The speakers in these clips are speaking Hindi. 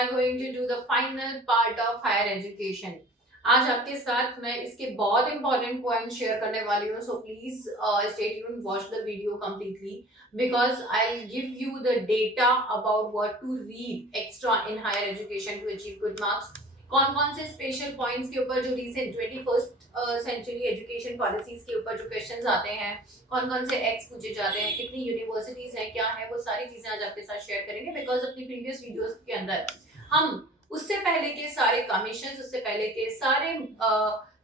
are going to do the final part of higher education. आज आपके साथ मैं इसके बहुत इंपॉर्टेंट पॉइंट शेयर करने वाली हूँ, so please stay tuned, watch the video completely because I give you the data about what to read extra in higher education to achieve good marks. कौन कौन से स्पेशल पॉइंट्स के ऊपर जो recent 21st century education policies के ऊपर जो क्वेश्चंस आते हैं, कौन कौन से एक्ट्स पूछे जाते हैं, कितनी यूनिवर्सिटीज हैं, क्या है, वो सारी चीजें आज आपके साथ शेयर करेंगे. बिकॉज अपनी प्रीवियस वीडियोस के अंदर हम उससे पहले के सारे कमीशन, उससे पहले के सारे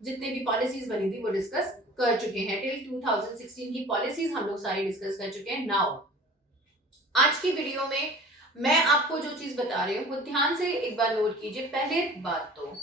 जितने भी पॉलिसीज बनी थी वो डिस्कस कर चुके हैं. टिल 2016 की पॉलिसीज हम लोग सारी डिस्कस कर चुके हैं. नाउ आज की वीडियो में मैं आपको जो चीज बता रही हूँ वो ध्यान से एक बार नोट कीजिए. पहले बात तो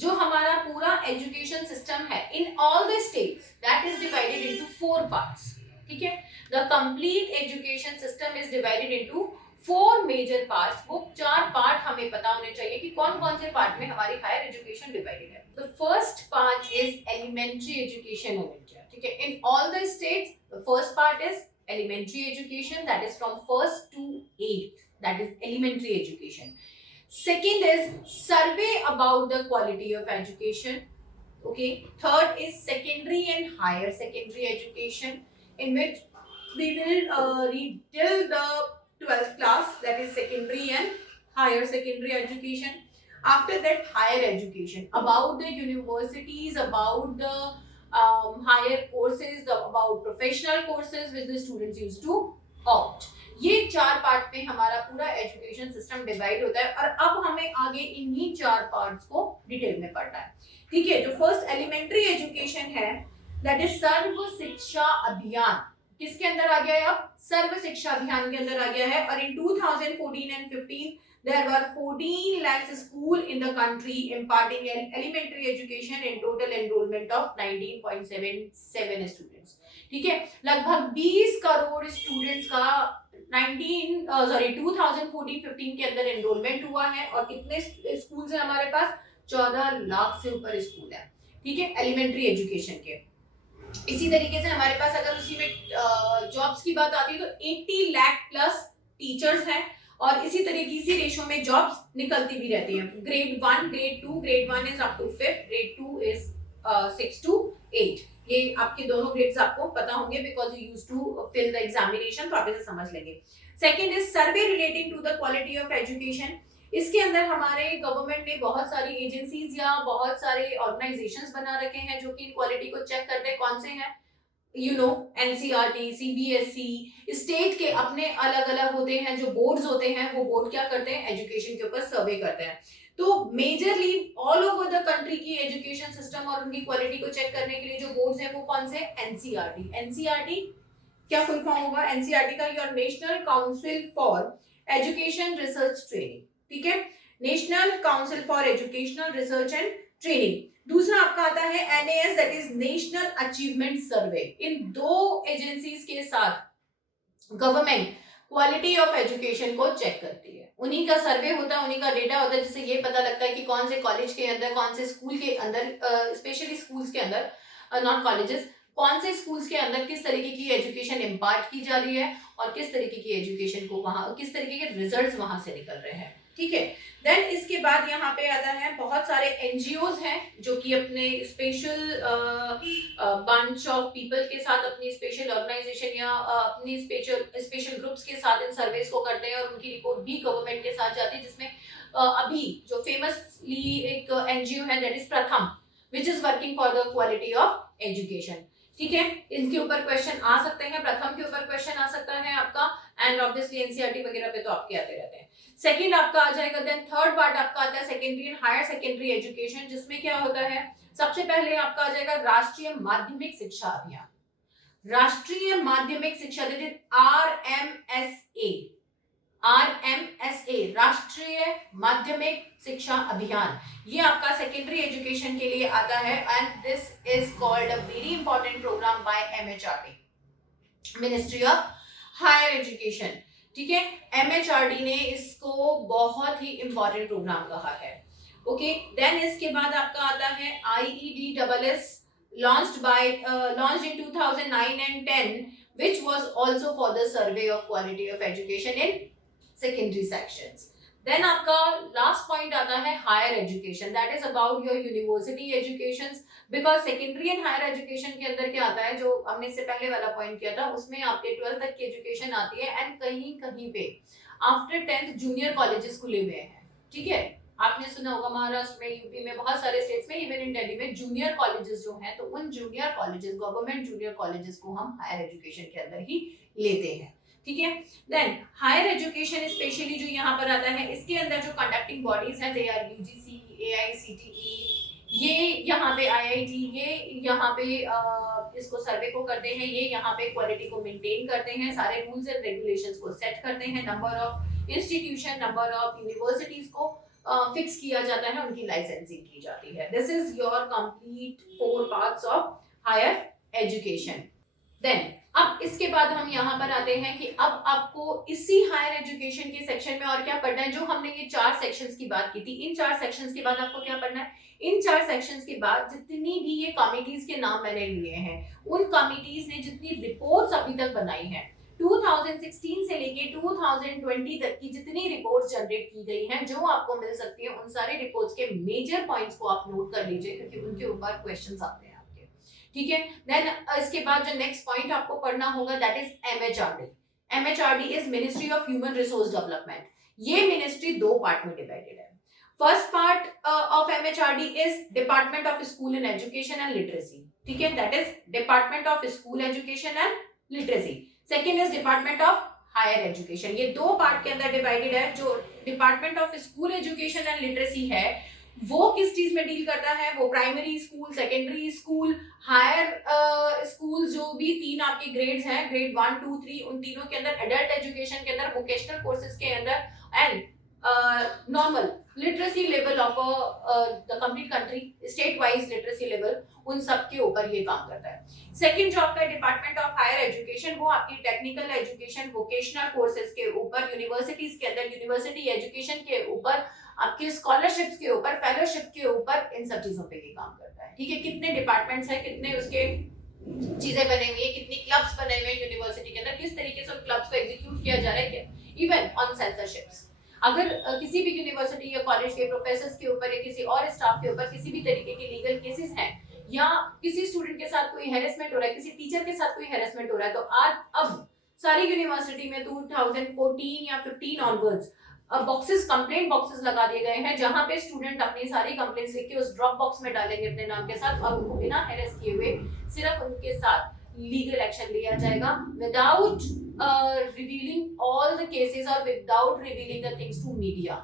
जो हमारा पूरा एजुकेशन सिस्टम है in all the states that is divided into 4 parts. ठीक है, the complete education system is divided into 4 major parts. वो 4 पार्ट हमें पता होने चाहिए कि कौन कौन से पार्ट में हमारी हायर एजुकेशन डिवाइडेड है. The first part is elementary education in India. ठीक है, in all the states the first part is elementary education, that is from 1st to 8th, that is elementary education. Second is survey about the quality of education. Okay, third is secondary and higher secondary education, in which we will read till the 12th class, that is secondary and higher secondary education. After that, higher education, about the universities, about the higher courses, about professional courses which the students used to opt. ये 4 पार्ट में हमारा पूरा एजुकेशन सिस्टम डिवाइड होता है और अब हमें आगे इन्हीं 4 पार्ट्स को डिटेल में पढ़ना है. ठीक है, जो फर्स्ट एलिमेंट्री एजुकेशन है दैट इज सर्व शिक्षा अभियान. किसके अंदर आ गया है? अब सर्व शिक्षा अभियान के अंदर आ गया है. और इन 2014 and 15 there were 14 lakhs school in the country imparting an elementary education in total enrollment of 19.77 students. ठीक है, लगभग 20 करोड़ स्टूडेंट्स का 2014-15 के अंदर एनरोलमेंट हुआ है. और कितने स्कूल्स हैं हमारे पास? 14 लाख से ऊपर स्कूल है. ठीक है, एलिमेंट्री एजुकेशन के. इसी तरीके से हमारे पास अगर उसी में जॉब्स की बात आती है तो 80 लाख प्लस टीचर्स हैं और इसी तरीके से रेशो में जॉब्स निकलती भी रहती हैं. Grade 1, grade 2, grade 1 is up to 5th, grade 2 is 6 to 8. ये आपके दोनों ग्रेड्स आपको पता होंगे because you used to fill the examination, तो आप इसे समझ लेंगे. Second is survey relating to the quality of education. इसके अंदर हमारे गवर्नमेंट ने बहुत सारी एजेंसीज या बहुत सारे ऑर्गेनाइजेशंस बना रखे हैं जो कि क्वालिटी को चेक करते हैं. कौन से हैं? You know, NCERT, CBSE, state के अपने अलग अलग होते हैं जो बोर्ड्स होते हैं. वो बोर्ड क्या करते हैं? एजुकेशन के ऊपर सर्वे करते हैं. तो majorly all over the country की एजुकेशन सिस्टम और उनकी क्वालिटी को चेक करने के लिए जो बोर्ड्स हैं वो कौन से? एनसीईआरटी. एनसीईआरटी क्या फुल फॉर्म होगा? एनसीईआरटी का your national council for education research training. ठीक है, national council for educational research and training. दूसरा आपका आता है एनएएस, that is national achievement survey. In 2 agencies के साथ गवर्नमेंट क्वालिटी ऑफ एजुकेशन को चेक करती है. उन्हीं का सर्वे होता है, उन्हीं का डेटा होता है जिससे ये पता लगता है कि कौन से कॉलेज के अंदर, कौन से स्कूल के अंदर, स्पेशली स्कूल्स के अंदर, नॉट कॉलेजेस, कौन से स्कूल्स के अंदर किस तरीके की एजुकेशन इम्पार्ट की जा रही है और किस तरीके की एजुकेशन को वहां, किस तरीके के रिजल्ट्स वहां से निकल रहे हैं. ठीक है, देन इसके बाद यहाँ पे आता है बहुत सारे एनजीओज हैं जो कि अपने स्पेशल बंच ऑफ पीपल के साथ, अपनी स्पेशल ऑर्गेनाइजेशन या अपनी स्पेशल ग्रुप्स के साथ इन सर्वेस को करते हैं और उनकी रिपोर्ट भी गवर्नमेंट के साथ जाती है. जिसमें अभी जो फेमसली एक एनजीओ है दैट इज प्रथम, which is working for the quality of education. ठीक है, इनके ऊपर क्वेश्चन आ सकते हैं, प्रथम के ऊपर क्वेश्चन आ सकता है आपका, एंड ऑब्वियसली एनसीईआरटी वगैरह पे तो आपके आते रहते हैं. सेकंड आपका आ जाएगा. देन थर्ड पार्ट आपका आता है secondary and higher secondary education, जिसमें क्या होता है? सबसे पहले आपका आ जाएगा राष्ट्रीय माध्यमिक शिक्षा अभियान. राष्ट्रीय माध्यमिक शिक्षा, दैट इज आरएमएसए. आरएमएसए, राष्ट्रीय माध्यमिक शिक्षा अभियान. ये आपका सेकेंडरी एजुकेशन के लिए आता है and this is called a very important program by MHRD, ministry of higher education. ठीक है, एमएचआरडी ने इसको बहुत ही इंपॉर्टेंट प्रोग्राम कहा है. ओके, देन इसके बाद आपका आता है आईईडीएस, launched in 2009 and 10, which was also for the survey of quality of education in secondary sections. Then आपका लास्ट पॉइंट आता है higher education, that is about your university education, because secondary and higher education के अंदर क्या आता है, जो हमने इससे पहले वाला पॉइंट किया था, उसमें आपके 12th तक की एजुकेशन आती है, एंड कहीं कहीं पे आफ्टर 10th जूनियर कॉलेजेस खुले हुए हैं, ठीक है। आपने सुना होगा महाराष्ट्र में, यूपी में, बहुत सारे स्टेट्स में, इवन इन दिल्ली में जूनियर कॉलेजेस जो हैं, तो उन junior colleges, government junior colleges को हम हायर एजुकेशन के अंदर ही लेते हैं, ठीक है। देन हायर एजुकेशन स्पेशली जो यहाँ पर आता है, इसके अंदर जो कंडक्टिंग बॉडीज हैं, दे आर यूजीसी, एआईसीटीई, ये यहाँ पे आईआईटी, ये यहाँ पे इसको सर्वे को करते हैं, ये यहाँ पे क्वालिटी को मेंटेन करते हैं, सारे रूल्स एंड रेगुलेशंस को सेट करते हैं, number of institution, number of universities को फिक्स किया जाता है, उनकी लाइसेंसिंग की जाती है। This is your complete 4 parts of higher education. Then अब इसके बाद हम यहाँ पर आते हैं कि अब आपको इसी हायर एजुकेशन के सेक्शन में और क्या पढ़ना है, जो हमने ये 4 सेक्शंस की बात की थी, इन 4 सेक्शंस के बाद आपको क्या पढ़ना है, इन 4 सेक्शंस के बाद जितनी भी ये कमिटीज के नाम मैंने लिए हैं, उन कमिटीज ने जितनी रिपोर्ट्स अभी तक बनाई हैं, 2016 से लेके 2020 तक की जितनी रिपोर्ट्स जनरेट की गई हैं, जो आपको मिल सकती है, उन सारे रिपोर्ट्स के मेजर पॉइंट्स को आप नोट कर लीजिए, क्योंकि उनके ऊपर क्वेश्चंस आते हैं, ठीक है। देन इसके बाद जो नेक्स्ट पॉइंट आपको पढ़ना होगा, that is MHRD. MHRD is ministry of human resource development. ये मिनिस्ट्री 2 पार्ट में डिवाइडेड है। First part of MHRD is department of school and education and literacy, ठीक है, that is department of school education and literacy. Second is department of higher education. ये 2 पार्ट के अंदर डिवाइडेड है। जो department of school education and literacy है, वो किस चीज में डील करता है, वो primary school, secondary school, higher school, जो भी 3 आपके ग्रेड्स हैं, ग्रेड 1, 2, 3, उन तीनों के अंदर, एडल्ट एजुकेशन के अंदर, वोकेशनल कोर्सेज के अंदर, and normal literacy level of the complete country, state wise literacy level, उन सब के ऊपर ये काम करता है। सेकंड जो आपका डिपार्टमेंट ऑफ हायर एजुकेशन, वो आपकी टेक्निकल एजुकेशन, वोकेशनल कोर्सेज के ऊपर, यूनिवर्सिटीज के अंदर यूनिवर्सिटी एजुकेशन के ऊपर, आपके स्कॉलरशिप्स के ऊपर, फेलोशिप के ऊपर, इन सब चीजों पे ये काम करता है, ठीक है। कितने डिपार्टमेंट्स हैं, कितने उसके चीजें बने हुई है, कितनी क्लब्स बने हुए हैं यूनिवर्सिटी के अंदर, किस तरीके से उन क्लब्स को एग्जीक्यूट किया जा रहा है, इवन ऑन सेंसरशिप्स। अगर किसी भी यूनिवर्सिटी या कॉलेज के प्रोफेसर्स के ऊपर या किसी और स्टाफ के ऊपर किसी भी तरीके के लीगल केसेस हैं, या किसी स्टूडेंट के साथ कोई हैरेसमेंट हो रहा है, किसी टीचर के साथ कोई हैरेसमेंट हो रहा है, तो आज अब सारी यूनिवर्सिटी में 2014 या 15 ऑनवर्ड्स बॉक्सेस, कंप्लेंट बॉक्सेस लगा दिए गए हैं, जहां पे स्टूडेंट अपनी सारी कंप्लेंट्स लिख के उस ड्रॉप बॉक्स में डालेंगे अपने नाम के साथ, और उनको बिना हैरेस किए हुए सिर्फ उनके साथ लीगल एक्शन लिया जाएगा, without revealing all the cases और without revealing the things to media,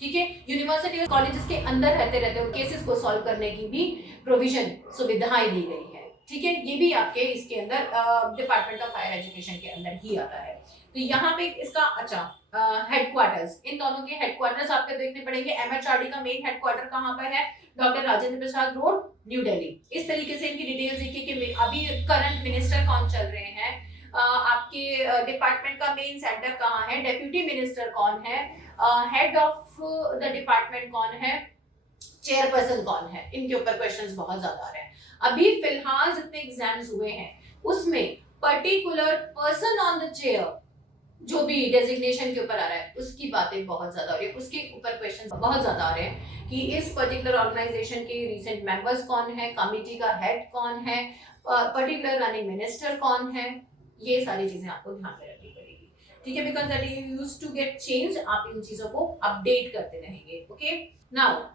ठीक है। यूनिवर्सिटी और कॉलेजेस के अंदर रहते रहते उन केसेस को सॉल्व करने की भी प्रोविजन, सुविधाएं दी गई है, ठीक है। ये भी आपके इसके अंदर डिपार्टमेंट ऑफ हायर एजुकेशन के अंदर ही आता है। तो यहाँ पे इसका हेडक्वार्टर्स, इन दोनों के हेडक्वार्टर्स आपको देखने पड़ेंगे। एमएचआरडी का मेन हेडक्वार्टर कहाँ पर है, doctor Rajendra Prasad road, new Delhi. इस तरीके से इनकी डिटेल्स देखिए कि अभी करंट मिनिस्टर कौन चल रहे हैं, आपके डिपार्टमेंट का मेन सेंटर कहाँ है, डेप्यूटी मिनिस्टर कौन है, हेड ऑफ द डिपार्टमेंट कौन है, चेयरपर्सन कौन है, इनके ऊपर क्वेश्चंस बहुत ज्यादा आ रहे हैं। अभी फिलहाल जितने एग्जाम्स हुए हैं उसमें particular person on the chair जो भी डेजिग्नेशन के ऊपर आ रहा है, उसकी बातें बहुत ज्यादा हो रही है, उसके ऊपर क्वेश्चंस बहुत ज्यादा आ रहे हैं कि इस पर्टिकुलर ऑर्गेनाइजेशन के रिसेंट मेंबर्स कौन है, कमिटी का हेड कौन है, पर्टिकुलर रनिंग मिनिस्टर कौन है, ये सारी चीजें आपको ध्यान में रखनी पड़ेगी, ठीक है, because that you used to get change, आप इन चीजों को अपडेट करते रहेंगे, ओके। नाउ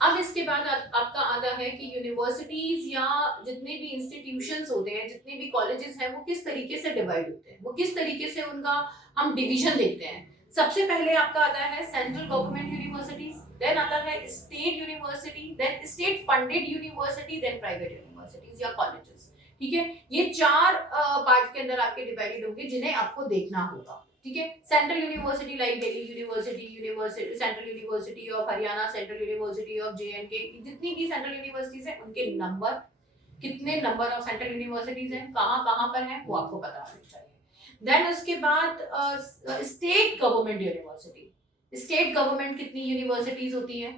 अब इसके बाद आपका आता है कि यूनिवर्सिटीज या जितने भी इंस्टीट्यूशंस होते हैं, जितने भी कॉलेजेस हैं, वो किस तरीके से डिवाइड होते हैं, वो किस तरीके से उनका हम डिवीजन देखते हैं। सबसे पहले आपका आता है सेंट्रल गवर्नमेंट यूनिवर्सिटीज, देन आता है state university, then state funded university, then private universities या कॉलेजेस, ठीक है। ये 4 पार्ट के अंदर आपके डिवाइडेड होंगे, जिन्हें आपको देखना होगा, ठीक है। Central university like Delhi university, central university of Haryana, central university of JNK, जितनी भी सेंट्रल यूनिवर्सिटीज हैं उनके नंबर, कितने नंबर ऑफ सेंट्रल यूनिवर्सिटीज हैं, कहाँ पर हैं, वो आपको पता होना चाहिए। देन उसके बाद state government university, state government कितनी यूनिवर्सिटीज होती हैं,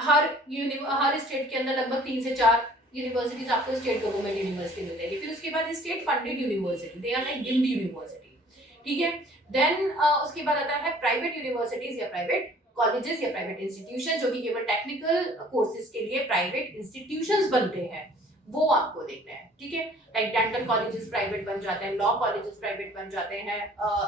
हर स्टेट के अंदर लगभग 3 से 4 यूनिवर्सिटीज आपको स्टेट गवर्नमेंट यूनिवर्सिटी मिल जाएगी। फिर उसके बाद state funded university, they are like deemed university, ठीक है। देन उसके बाद आता है प्राइवेट यूनिवर्सिटीज या प्राइवेट कॉलेजेस या प्राइवेट इंस्टीट्यूशन, जो कि केवल टेक्निकल कोर्सेज के लिए प्राइवेट इंस्टीट्यूशंस बनते हैं, वो आपको देखना है। ठीक है, लाइक डेंटल कॉलेजेस प्राइवेट बन जाते हैं, लॉ कॉलेजेस प्राइवेट बन जाते हैं,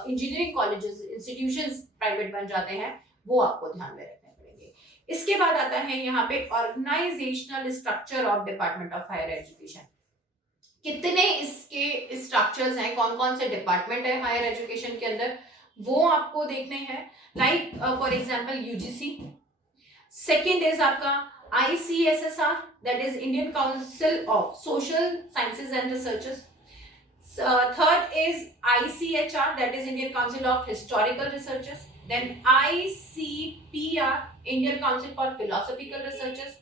इंजीनियरिंग कॉलेजेस इंस्टीट्यूशंस प्राइवेट बन जाते हैं, वो आपको ध्यान में रखने पड़ेंगे। इसके बाद आता है यहाँ पे organizational structure of department of higher education. कितने इसके स्ट्रक्चर्स हैं, कौन कौन से डिपार्टमेंट है हायर एजुकेशन के अंदर, वो आपको देखने हैं। Like for example UGC, second is आपका ICSSR, that is Indian council of social sciences and researches, third is ICHR, that is Indian council of historical researches, then ICPR, Indian council for philosophical researches,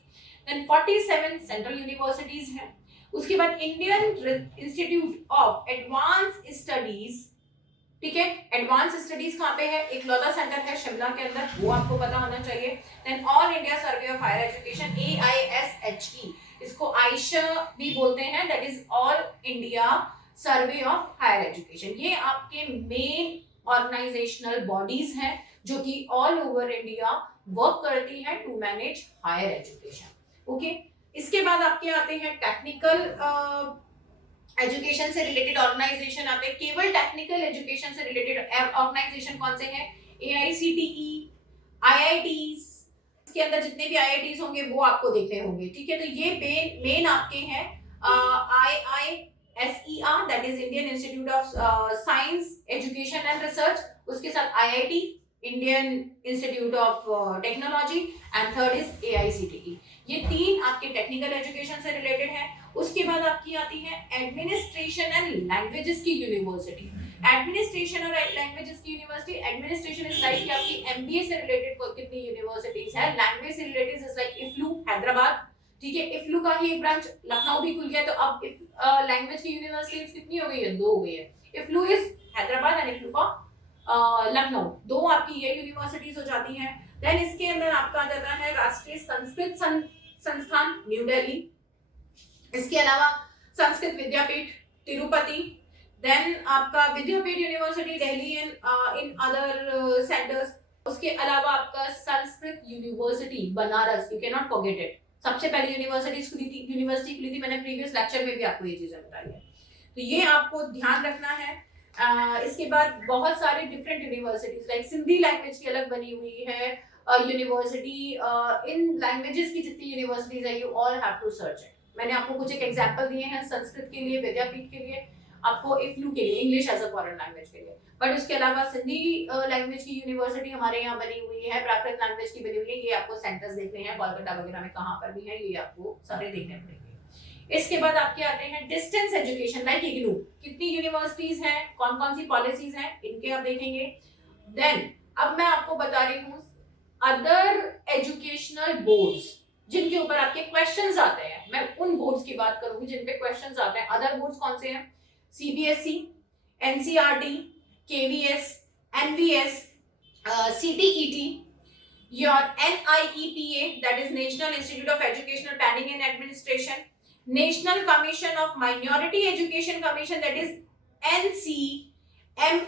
then 47 central universities हैं। उसके बाद Indian institute of advance studies, ठीक है, एडवांस स्टडीज कहाँ पे है, इकलौता सेंटर है शिमला के अंदर, वो आपको पता होना चाहिए। Then all India survey of higher education, AISHE, इसको आयशा भी बोलते हैं, that is all India survey of higher education. ये आपके मेन ऑर्गेनाइजेशनल बॉडीज हैं जो कि ऑल ओवर इंडिया वर्क करती हैं to manage higher education. Okay, इसके बाद आपके आते हैं टेक्निकल एजुकेशन से रिलेटेड ऑर्गेनाइजेशन आते हैं। केवल टेक्निकल एजुकेशन से रिलेटेड ऑर्गेनाइजेशन कौन से हैं, AICTE, IITs, इसके अंदर जितने भी IITs होंगे वो आपको देखने होंगे। ठीक है, तो ये मेन आपके हैं। IISER, that is Indian institute of science education and research, उसके साथ IIT, Indian institute of technology, and third is AICTE। ये तीन आपके टेक्निकल एजुकेशन से रिलेटेड है। उसके बाद आपकी आती है एडमिनिस्ट्रेशन एंड लैंग्वेजेस की यूनिवर्सिटी। एडमिनिस्ट्रेशन और लैंग्वेजेस की यूनिवर्सिटी, एडमिनिस्ट्रेशन इज लाइक कि आपकी MBA से रिलेटेड कितनी यूनिवर्सिटीज है, लैंग्वेज से related is like IFLU Hyderabad, ठीक है, IFLU का ही एक ब्रांच लखनऊ भी खुल गया, तो अब लैंग्वेज की यूनिवर्सिटीज कितनी हो गई है, 2 हो गई है। IFLU is Hyderabad and IFLU का लखनऊ, 2 आपकी ये यूनिवर्सिटीज हो जाती हैं। देन इसके अंदर आपका आ जाता है राष्ट्रीय संस्कृत संस्थान न्यू दिल्ली, इसके अलावा संस्कृत विद्यापीठ तिरुपति, देन आपका Vidyapeeth university Delhi and in other centres. उसके अलावा आपका Sanskrit university Banaras, you can not forget it, सबसे पहली यूनिवर्सिटी खुली थी, मैंने प्रीवियस लेक्चर में भी आपको ये चीजें बताई है, तो ये आपको ध्यान रखना है। इसके बाद बहुत सारे different universities like Sindhi language की अलग बनी हुई है यूनिवर्सिटी, इन लैंग्वेजेस की जितनी यूनिवर्सिटीज है you all have to search it. मैंने आपको कुछ एक एग्जांपल दिए हैं संस्कृत के लिए, विद्यापीठ के लिए, आपको IFLU के लिए, English as a foreign language के लिए, बट उसके अलावा सिंधी लैंग्वेज की यूनिवर्सिटी हमारे यहाँ बनी हुई है, प्राकृत लैंग्वेज की बनी हुई है, ये आपको सेंटर्स देखने हैं कोलकाता वगैरह में, कहाँ पर भी है ये आपको सारे देखने पड़ेंगे। इसके बाद आपके आते हैं डिस्टेंस एजुकेशन लाइक IGNOU, कितनी यूनिवर्सिटीज हैं, कौन कौन सी पॉलिसीज हैं, इनके आप देखेंगे। देन अब मैं आपको बता रही हूँ अदर एजुकेशनल बोर्ड्स जिनके ऊपर आपके क्वेश्चंस आते हैं, मैं उन बोर्ड्स की बात करूंगी जिन पे क्वेश्चंस आते हैं। अदर बोर्ड्स कौन से हैं, CBSE, NCERT, KVS, NVS, CTET, your NIEPA, that is National Institute of Educational Planning and Administration, National Commission of Minority Education Commission, that is NCMEI,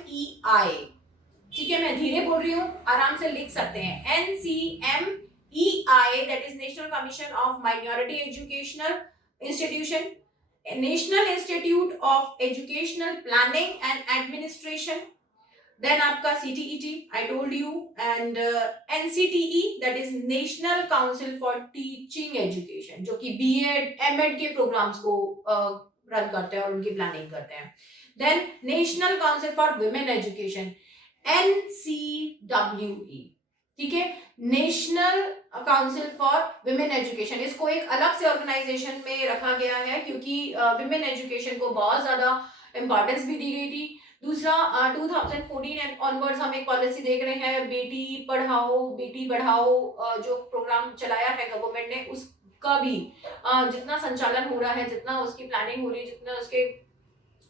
ठीक है, मैं धीरे बोल रही हूँ, आराम से लिख सकते हैं, NCMEI, that is National Commission of Minority Educational Institution, National Institute of Educational Planning and Administration, then आपका CTET, I told you, and NCTE, that is National Council for Teaching Education, जो कि BEd, MEd के प्रोग्राम्स को रन करते हैं और उनकी प्लानिंग करते हैं। Then National Council for Women Education, NCWE, ठीक है, national council for women education, इसको एक अलग से ऑर्गेनाइजेशन में रखा गया है क्योंकि विमेन एजुकेशन को बहुत ज्यादा इंपॉर्टेंस भी दी गई थी। दूसरा 2014 एंड ऑनवर्ड्स हम एक पॉलिसी देख रहे हैं, बेटी बढ़ाओ जो प्रोग्राम चलाया है गवर्नमेंट ने, उसका भी जितना संचालन हो रहा है, जितना उसकी प्लानिंग हो रही है, जितना उसके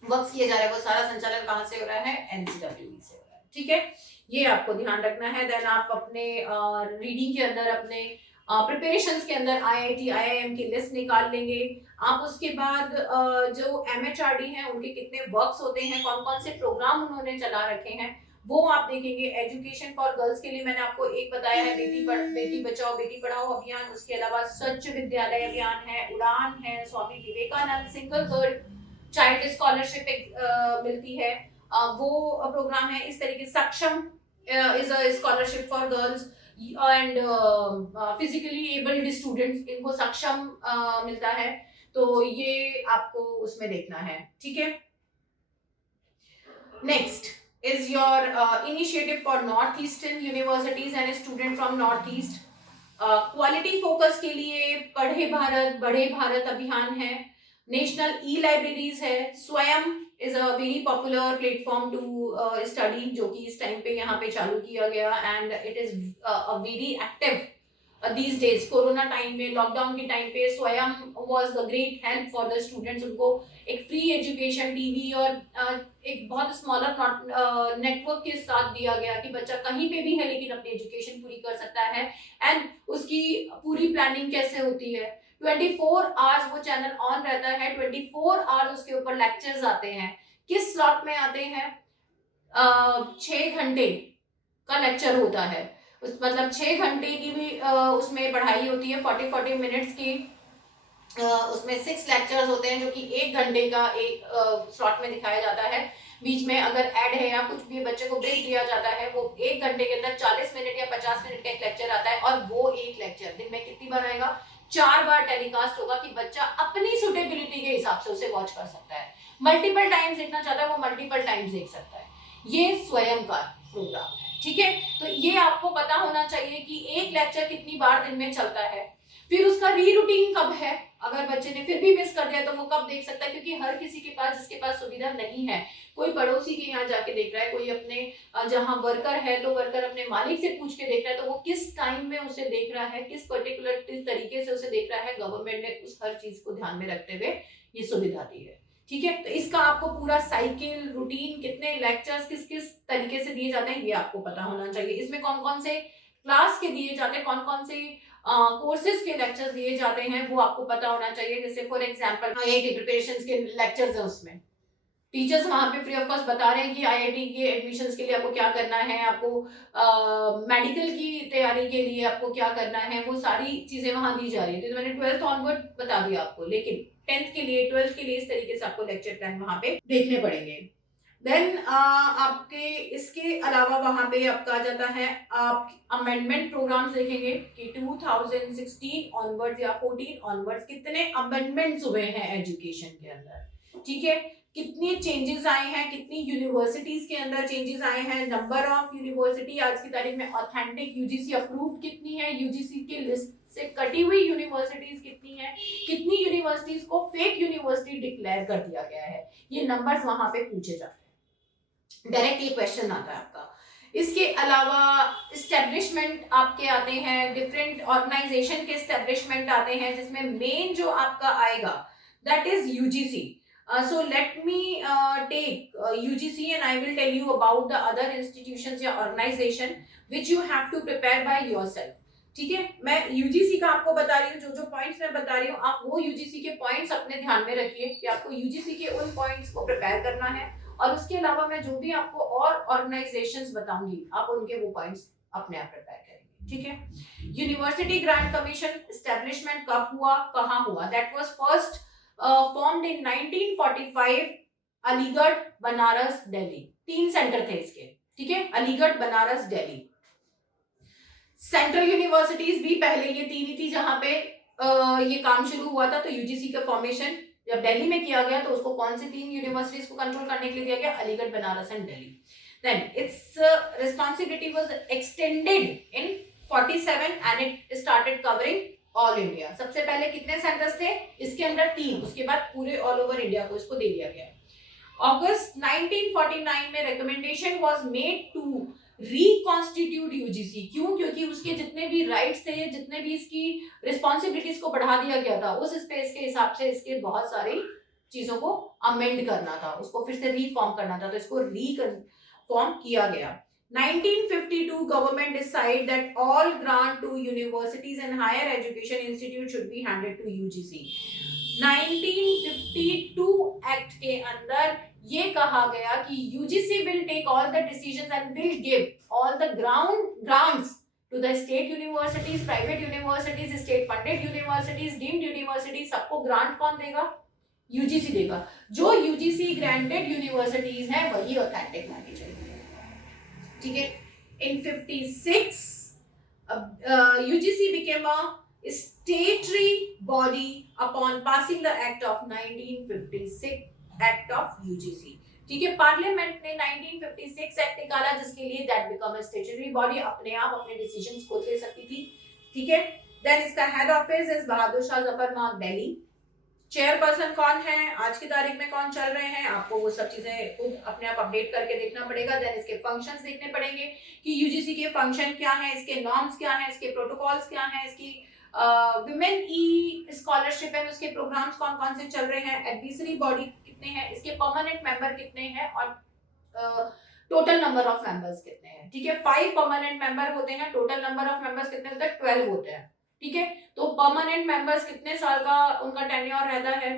वर्क किए जा रहे हैं, वो सारा संचालन कहाँ से हो रहा है, NCWE से हो रहा है। ठीक है, ये आपको ध्यान रखना है। देन आप अपने रीडिंग के अंदर अपने प्रिपरेशंस के अंदर आईआईटी आईआईएम की लिस्ट निकाल लेंगे आप। उसके बाद जो एमएचआरडी हैं उनके कितने वर्क्स होते हैं, कौन कौन से प्रोग्राम उन्होंने चला रखे हैं वो आप देखेंगे। एजुकेशन फॉर गर्ल्स के लिए मैंने आपको एक बताया है, बेटी बचाओ बेटी पढ़ाओ अभियान। उसके अलावा स्वच्छ विद्यालय अभियान है, उड़ान है, Swami Vivekananda single girl child scholarship मिलती है, वो प्रोग्राम है। इस तरीके Saksham is a scholarship for girls and physically abled students, इनको सक्षम मिलता है, तो ये आपको उसमें देखना है, ठीक है। Next is your initiative for northeastern universities and student from northeast। Quality focus के लिए पढ़े भारत बढ़े भारत अभियान है, नेशनल ई लाइब्रेरीज है, Swayam is a very popular platform to study जो कि इस टाइम पे यहाँ पे चालू किया गया and it is a very active these days। Corona time में लॉकडाउन के टाइम पे स्वयं was the great help for the students। उनको एक फ्री एजुकेशन टीवी और एक बहुत स्मॉलर नेटवर्क के साथ दिया गया कि बच्चा कहीं पे भी है लेकिन अपनी एजुकेशन पूरी कर सकता है एंड उसकी पूरी प्लानिंग कैसे होती है। 24 आवर्स वो चैनल ऑन रहता है, 24 आवर्स उसके ऊपर लेक्चर्स आते हैं। किस स्लॉट में आते हैं? 6 घंटे का लेक्चर होता है, उस मतलब 6 घंटे की भी उसमें पढ़ाई होती है, 40 मिनट्स की। उसमें 6 लेक्चर्स होते हैं जो कि 1 घंटे का एक स्लॉट में दिखाया जाता है। बीच में अगर ऐड है या कुछ भी बच्चे को ब्रेक दिया जाता है, वो 1 घंटे के अंदर 40 मिनट या 50 मिनट का एक लेक्चर आता है और वो एक लेक्चर दिन में कितनी बार आएगा? 4 बार टेलीकास्ट होगा कि बच्चा अपनी सुटेबिलिटी के हिसाब से उसे वॉच कर सकता है। मल्टीपल टाइम्स देखना चाहता है वो मल्टीपल टाइम्स देख सकता है। ये स्वयं का प्रोग्राम है, ठीक है। तो ये आपको पता होना चाहिए कि एक लेक्चर कितनी बार दिन में चलता है, फिर उसका री रूटीन कब है, अगर बच्चे ने फिर भी मिस कर दिया तो वो कब देख सकता है, क्योंकि हर किसी के पास जिसके पास सुविधा नहीं है, कोई पड़ोसी के यहाँ जाके देख रहा है, कोई अपने जहाँ वर्कर है तो वर्कर अपने मालिक से पूछ के देख रहा है, तो वो किस टाइम में उसे देख रहा है, किस पर्टिकुलर तरीके से उसे देख रहा है, गवर्नमेंट ने उस हर चीज को ध्यान में रखते हुए ये सुविधा दी है, ठीक है। तो इसका आपको पूरा साइकिल रूटीन, कितने लेक्चर्स किस किस तरीके से दिए जाते हैं, ये आपको पता होना चाहिए। इसमें कौन कौन से क्लास के दिए जाते हैं, कौन कौन से कोर्सेज के लेक्चर्स दिए जाते हैं, वो आपको पता होना चाहिए। जैसे फॉर एग्जांपल आईआईटी प्रिपरेशंस के लेक्चर्स हैं, उसमें टीचर्स वहां पे फ्री ऑफ कॉस्ट बता रहे हैं कि आईआईटी के एडमिशंस के लिए आपको क्या करना है, आपको मेडिकल की तैयारी के लिए आपको क्या करना है, वो सारी चीजें वहां दी जा रही है। तो मैंने 12th ऑनवर्ड बता दिया आपको, लेकिन 10th के लिए 12th के लिए इस तरीके से आपको लेक्चर प्लान वहां पे देखने पड़ेंगे। देन आपके इसके अलावा वहां पे आपका आ जाता है, आप अमेंडमेंट प्रोग्राम्स देखेंगे कि 2016 ऑनवर्ड्स या 14 ऑनवर्ड्स कितने अमेंडमेंट्स हुए हैं एजुकेशन के अंदर, ठीक है। कितनी चेंजेस आए हैं, कितनी यूनिवर्सिटीज के अंदर चेंजेस आए हैं, नंबर ऑफ यूनिवर्सिटी आज की तारीख में ऑथेंटिक यूजीसी अप्रूव्ड कितनी है, यूजीसी के लिस्ट से कटी हुई यूनिवर्सिटीज कितनी है, कितनी यूनिवर्सिटीज को फेक यूनिवर्सिटी डिक्लेयर कर दिया गया है, ये नंबर्स वहां पे पूछे जाते हैं, डायरेक्ट ये क्वेश्चन आता है आपका। इसके अलावा एस्टेब्लिशमेंट आपके आते हैं, डिफरेंट ऑर्गेनाइजेशन के एस्टेब्लिशमेंट आते हैं, जिसमें मेन जो आपका आएगा that is UGC. So let me take UGC and I will tell you about the other institutions या organization which you have to prepare by yourself, ठीक है। मैं UGC का आपको बता रही हूँ, जो जो पॉइंट्स मैं बता रही हूँ आप वो UGC के पॉइंट्स अपने ध्यान में रखिए कि आपको UGC के उन पॉइंट्स को प्रिपेयर करना है, और उसके अलावा मैं जो भी आपको और ऑर्गेनाइजेशंस बताऊंगी आप उनके वो पॉइंट्स अपने आप प्रिपेयर करेंगे, ठीक है। यूनिवर्सिटी ग्रांट कमीशन एस्टेब्लिशमेंट कब हुआ, कहाँ हुआ? That was first formed in 1945, Aligarh, Banaras, Delhi, 3 centre थे इसके, ठीक है। अलीगढ़, बनारस, दिल्ली। सेंट्रल यूनिवर्सिटीज भी पहले ये 3 ही थी जहां पे ये काम शुरू हुआ था। तो यूजीसी का फॉर्मेशन जब दिल्ली में किया गया तो उसको कौन सी 3 यूनिवर्सिटीज को कंट्रोल करने के लिए दिया गया? Aligarh, Banaras and Delhi. Then its responsibility was extended in 47 and it started covering all India. सबसे पहले कितने सेंटर्स थे इसके अंदर? 3, उसके बाद पूरे ऑल ओवर इंडिया को इसको दे दिया गया। अगस्त 1949 में recommendation was made to reconstitute UGC. क्यों? क्योंकि उसके जितने भी राइट्स थे, जितने भी इसकी रिस्पॉन्सिबिलिटीज को बढ़ा दिया गया था, उस स्पेस के हिसाब से इसके बहुत सारी चीजों को अमेंड करना था, उसको फिर से रीफॉर्म करना था, तो इसको रीफॉर्म किया गया। 1952 government decide that all grant to universities and higher education institute should be handed to UGC. 1952 act के अंदर ये कहा गया कि UGC will take all the decisions and will give all the grants to the state universities, private universities, state funded universities, deemed universities. सबको ग्रांट कौन देगा? UGC देगा. जो UGC granted universities हैं वही ऑथेंटिक मानी जाएगी. ठीक है. In 56 UGC became a statutory body upon passing the act of 1956 act of UGC. ठीक है. पार्लियामेंट ने 1956 एक्ट निकाला जिसके लिए that become a statutory body, अपने आप अपने डिसीजंस खुद ले सकती थी. ठीक है. देन इसका head office is Bahadur Shah Zafar मार्ग, दिल्ली. चेयरपर्सन कौन है, आज की तारीख में कौन चल रहे हैं, आपको वो सब चीजें खुद अपने आप अपडेट करके देखना पड़ेगा. देन इसके फंक्शंस देखने पड़ेंगे कि यूजीसी के फंक्शन क्या है, इसके नॉर्म्स क्या है, इसके प्रोटोकॉल्स क्या है, इसकी विमेन ई स्कॉलरशिप है, उसके प्रोग्राम्स कौन कौन से चल रहे हैं, एडवाइजरी बॉडी कितने हैं, इसके परमानेंट मेंबर कितने हैं और टोटल नंबर ऑफ मेंबर्स कितने हैं. ठीक है. 5 परमानेंट मेंबर होते हैं, टोटल नंबर ऑफ मेंबर्स कितने होते हैं? 12 होते हैं. ठीक है. तो परमानेंट मेंबर्स कितने साल का उनका टेन्योर रहता है,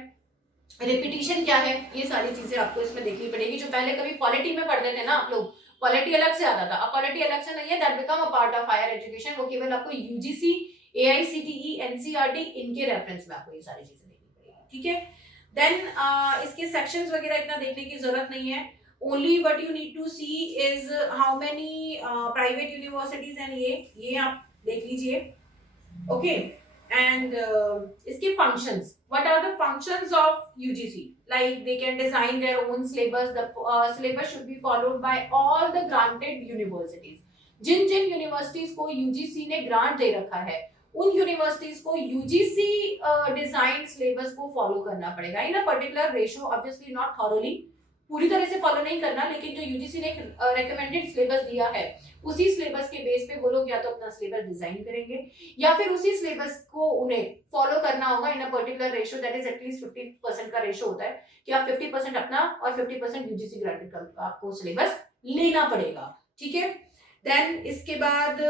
रिपीटिशन क्या है, ये सारी चीजें आपको इसमें देखनी पड़ेगी. जो पहले कभी पॉलिटी में पढ़ते थे ना आप लोग, पॉलिटी अलग से आता था, अब पॉलिटी अलग से नहीं है. That become a part of higher education. वो केवल आपको यूजीसी, एआईसीटीई, एनसीईआरटी इनके रेफरेंस में आपको ये सारी चीजें देखनी पड़ेगी. ठीक है. देन इसके सेक्शंस वगैरह इतना देखने की जरूरत नहीं है. Only what you need to see is how many private universities and ये आप देख लीजिए. Okay, and इसके functions. What are the functions of UGC? Like they can design their own syllabus. The syllabus should be followed by all the granted universities. Jin Jin universities को UGC ने grant दे रखा है, उन universities को UGC design syllabus को follow करना पड़ेगा. In a particular ratio, obviously not thoroughly. पूरी तरह से फॉलो नहीं करना, लेकिन जो यूजीसी ने रेकमेंडेड सिलेबस दिया है उसी सिलेबस के बेस पे वो लोग या तो अपना सिलेबस डिजाइन करेंगे या फिर उसी सिलेबस को उन्हें फॉलो करना होगा in a particular ratio. That is at least 50% का रेशियो होता है कि आप 50% अपना और 50% यूजीसी ग्रांटेड का आपको सिलेबस लेना पड़ेगा. ठीक है. देन इसके बाद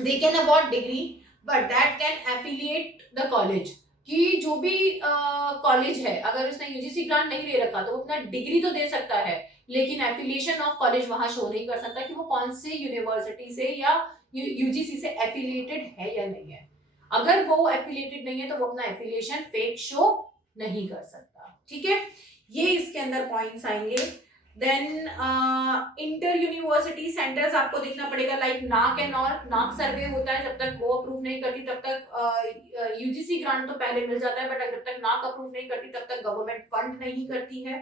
they can award degree but that can affiliate the college. कि जो भी कॉलेज है अगर उसने यूजीसी ग्रांट नहीं ले रखा तो अपना डिग्री तो दे सकता है, लेकिन एफिलिएशन ऑफ कॉलेज वहां शो नहीं कर सकता कि वो कौन से यूनिवर्सिटी से या यूजीसी से एफिलिएटेड है या नहीं है. अगर वो एफिलिएटेड नहीं है तो वो अपना एफिलिएशन फेक शो नहीं कर सकता. ठीक है. ये इसके अंदर पॉइंट्स आएंगे. देन इंटर यूनिवर्सिटी सेंटर्स आपको देखना पड़ेगा. लाइक नाक एंड ऑल, नाक सर्वे होता है, जब तक वो अप्रूव नहीं करती तब तक यूजीसी ग्रांट तो पहले मिल जाता है, बट जब तक नाक अप्रूव नहीं करती तब तक गवर्नमेंट फंड नहीं करती है,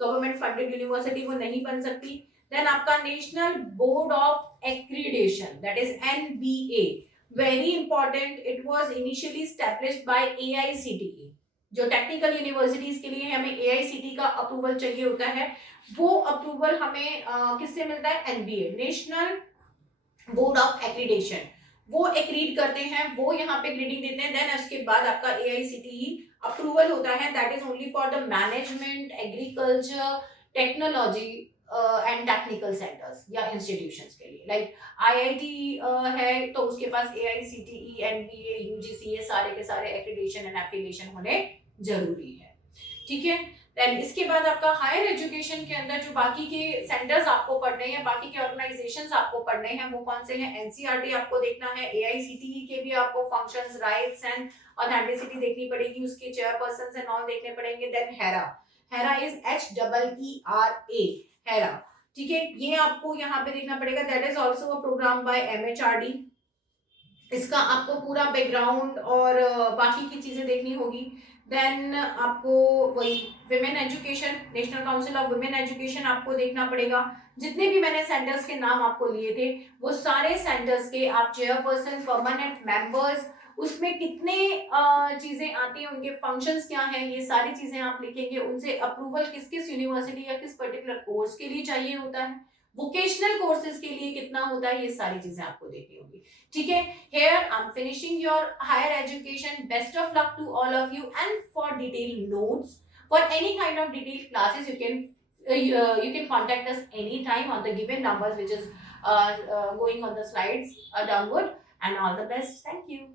गवर्नमेंट फंडेड यूनिवर्सिटी वो नहीं बन सकती. देन आपका national board of accreditation, that is NBA, very important. It was initially established bye AICTE. जो टेक्निकल यूनिवर्सिटीज के लिए हमें एआईसीटी का अप्रूवल चाहिए होता है, वो अप्रूवल हमें किससे मिलता है? NBA, national board of accreditation. वो एक्रीड करते हैं, वो यहाँ पे ग्रेडिंग देते हैं. देन उसके बाद आपका एआईसीटीई अप्रूवल होता है. That is only for the management, agriculture, technology and technical centres या इंस्टीट्यूशंस के लिए. लाइक आईआईटी है तो उसके पास एआईसीटीई, एनबीए, यूजीसी, ये सारे के सारे एक्रीडेशन एंड एफिलिएशन होने जरूरी है. ठीक है. देन इसके बाद आपका हायर एजुकेशन के अंदर जो बाकी के सेंटर्स आपको पढ़ने हैं, बाकी के ऑर्गेनाइजेशंस आपको पढ़ने हैं, वो कौन से हैं? एनसीईआरटी आपको देखना है, एआईसीटीई के भी आपको फंक्शंस, राइट्स एंड ऑथेंटिसिटी देखनी पड़ेगी, उसके चेयरपर्संस एंड ऑल देखने पड़ेंगे. Then HEERA, HEERA is HEERA, HEERA. ठीक है. ये आपको यहाँ पे देखना पड़ेगा. That is also a programme by MHRD. इसका आपको पूरा बैकग्राउंड और बाकी की चीजें देखनी होगी. देन आपको वही women education, national council of women education आपको देखना पड़ेगा. जितने भी मैंने सेंटर्स के नाम आपको लिए थे वो सारे सेंटर्स के आप चेयरपर्सन, परमानेंट मेंबर्स, उसमें कितने चीजें आती हैं, उनके फंक्शंस क्या हैं, ये सारी चीजें आप लिखेंगे. उनसे अप्रूवल किस किस यूनिवर्सिटी या किस पर्टिकुलर कोर्स के लिए चाहिए होता है, वोकेशनल कोर्सेज के लिए कितना होता है, ये सारी चीजें आपको देखनी होगी. ठीक है. Here I'm finishing your higher education. Best of luck to all of you, and for detailed notes, for any kind of detailed classes you can you can contact us anytime on the given numbers which is going on the slides downward. And all the best. Thank you.